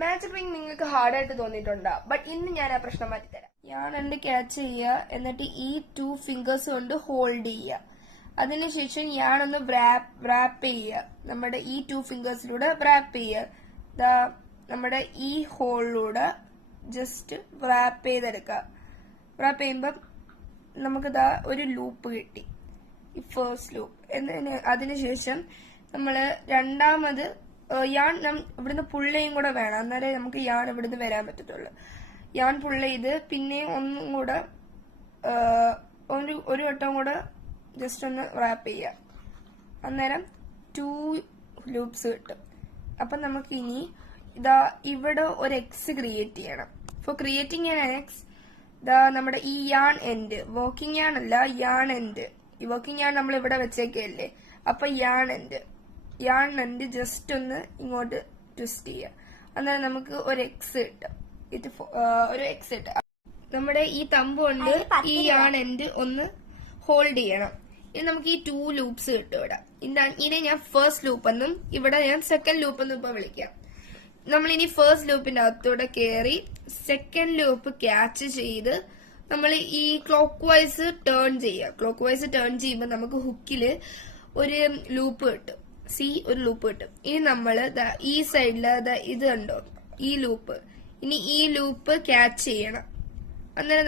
Magic ring നിങ്ങൾക്ക് ഹാർഡായിട്ട് തോന്നിയിട്ടുണ്ടോ? But ഇന്ന് ഞാൻ ആ പ്രശ്നം മാറ്റിത്തരാം. ഞാൻ എന്റെ ക്യാച്ച് ചെയ്യുക, എന്നിട്ട് ഈ 2 ഫിംഗേഴ്സ് കൊണ്ട് ഹോൾഡ് ചെയ്യുക. അതിനുശേഷം ഞാനൊന്ന് റാപ്പ് ചെയ്യുക. നമ്മുടെ ഈ 2 ഫിംഗേഴ്സിലൂടെ റാപ്പ് ചെയ്യുക. നമ്മുടെ ഈ ഹോളിലൂടെ ജസ്റ്റ് റാപ്പ് ചെയ്തെടുക്കുക. റാപ്പ് ചെയ്യുമ്പം നമുക്ക് ഒരു ലൂപ്പ് കിട്ടി, ഈ ഫസ്റ്റ് ലൂപ്പ്. അതിനുശേഷം നമ്മള് രണ്ടാമത് യാൺ ഇവിടുന്ന് പുള്ളയും കൂടെ വേണം, എന്നാലേ നമുക്ക് യാൺ ഇവിടുന്ന് വരാൻ പറ്റത്തുള്ളൂ. യാൺ പുള്ള ചെയ്ത് പിന്നെ ഒന്നും കൂടെ ഒരു വട്ടം കൂടെ ജസ്റ്റ് ഒന്ന് റാപ്പ് ചെയ്യുക. അന്നേരം 2 ലൂപ്സ് കിട്ടും. അപ്പൊ നമുക്ക് ഇനി ഇവിടെ ഒരു എക്സ് ക്രിയേറ്റ് ചെയ്യണം. ഫോർ ക്രിയേറ്റിംഗ് ആൻ എക്സ് നമ്മുടെ ഈ യാൺ എൻഡ്, വർക്കിംഗ് യാൺ അല്ല, യാൺ എൻഡ്. ഈ വർക്കിംഗ് യാൺ നമ്മൾ ഇവിടെ വെച്ചേക്കല്ലേ, അപ്പൊ യാൺ എൻഡ് ജസ്റ്റ് ഒന്ന് ഇങ്ങോട്ട് ട്വിസ്റ്റ് ചെയ്യുക. അന്നേരം നമുക്ക് ഒരു എക്സ് കിട്ടും. ഒരു എക്സ് കിട്ടും. നമ്മുടെ ഈ തമ്പ് കൊണ്ട് ഈ യാൺ എൻഡ് ഒന്ന് ഹോൾഡ് ചെയ്യണം. ഇനി നമുക്ക് ഈ 2 ലൂപ്സ് കിട്ടും ഇവിടെ. ഇതിനെ ഞാൻ ഫസ്റ്റ് ലൂപ്പ് എന്നും ഇവിടെ ഞാൻ സെക്കൻഡ് ലൂപ്പ് എന്നും ഇപ്പൊ വിളിക്കാം. നമ്മൾ ഇനി ഫസ്റ്റ് ലൂപ്പിന്റെ അകത്തൂടെ കയറി സെക്കൻഡ് ലൂപ്പ് ക്യാച്ച് ചെയ്ത് നമ്മൾ ഈ ക്ലോക്ക് വൈസ് ടേൺ ചെയ്യുക. ക്ലോക്ക് വൈസ് ടേൺ ചെയ്യുമ്പോൾ നമുക്ക് ഹുക്കില് ഒരു ലൂപ്പ് കിട്ടും. ഒരു ലൂപ്പ് കിട്ടും. ഇനി നമ്മള് ഈ സൈഡില് ഇത് കണ്ടോ, ഈ ലൂപ്പ്. ഇനി ഈ ലൂപ്പ് ക്യാച്ച് ചെയ്യണം. അന്നേരം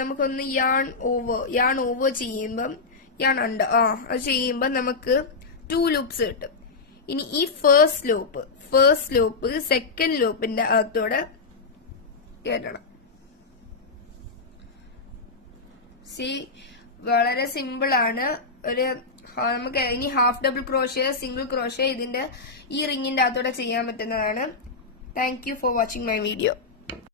നമുക്കൊന്ന് യാൺ ഓവർ ചെയ്യുമ്പം അത് ചെയ്യുമ്പം നമുക്ക് 2 ലൂപ്സ് കിട്ടും. ഇനി ഈ ഫസ്റ്റ് ലൂപ്പ് സെക്കൻഡ് ലൂപ്പിന്റെ അകത്തോടെ കേട്ടണം. വളരെ സിമ്പിൾ ആണ്. നമുക്ക് ഇനി half double crochet, single crochet ഇതിന്റെ ഈ റിങ്ങിന്റെ അകത്തോടെ ചെയ്യാൻ പറ്റുന്നതാണ്. Thank you for watching my video.